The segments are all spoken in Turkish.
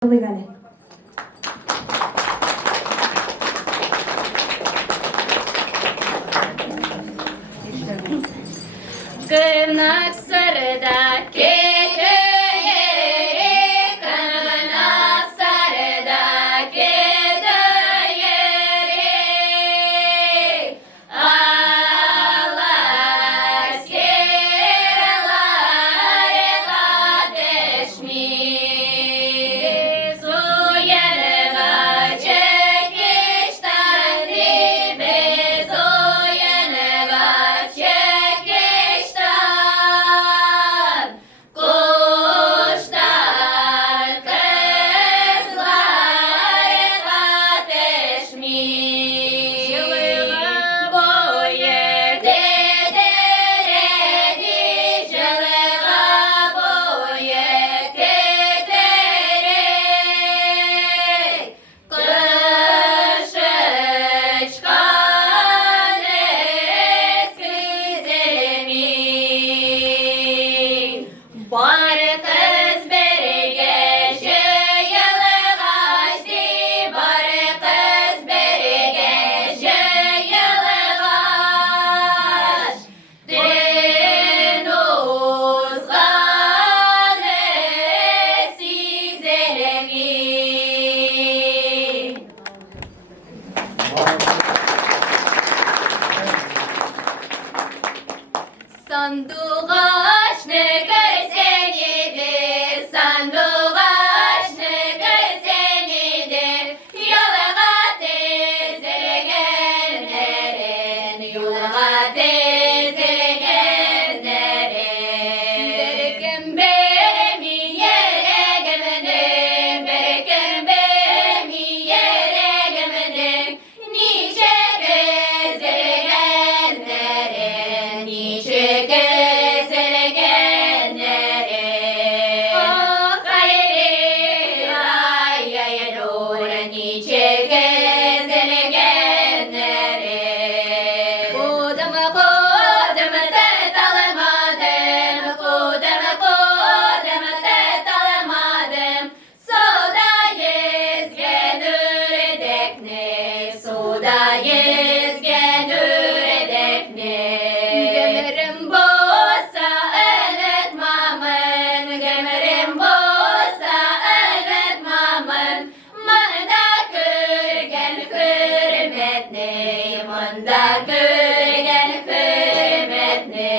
Комнаксарда көтү йөри, Комнаксарда көтү йөри, алар серлары катышми, суянга чекиштан дибе, суянга çekişten, kuştan kızlar katışmi, yılığı boyu dediredi, yılığı boyu kötürü, kışı çıkan eskizemi. Var kız bir gece yılgaçtı, var kız bir gece yılgaç. Dün uzan sizlerimi. Sandıgaç ne görsen idir, sandıgaç ne görsen idir, yolga tezilgenlerin, yolga tezilgenlerin. Berkim benim yeregemedim, berkim benim yeregemedim, nice gezilgenlerin, nice gezilgenlerin. Oh hayri, ay ay nur, nice gezilgenlerin. Kudum kudum tet alamadım, kudum kudum tet alamadım, suda yüzgen üredekni, suda yüzgen üredekni. Gömerim bosa öğretmamın, gömerim bosa öğretmamın, manda kürgen hürmetni, manda kürgen hürmetni.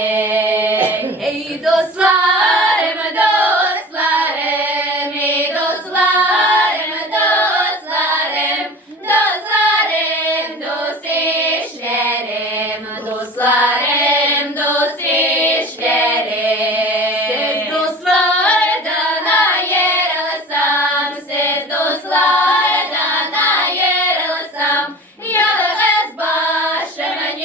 Ey dostlarım, dostlarım, ey dostlarım, dostlarım, dostlarım, dost eşlerim, dostlarım, dost eşlerim. Siz dostlardan ayrılsam, siz dostlardan ayrılsam, yalnız başımın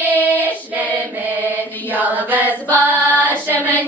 işlerimin, yalnız başımın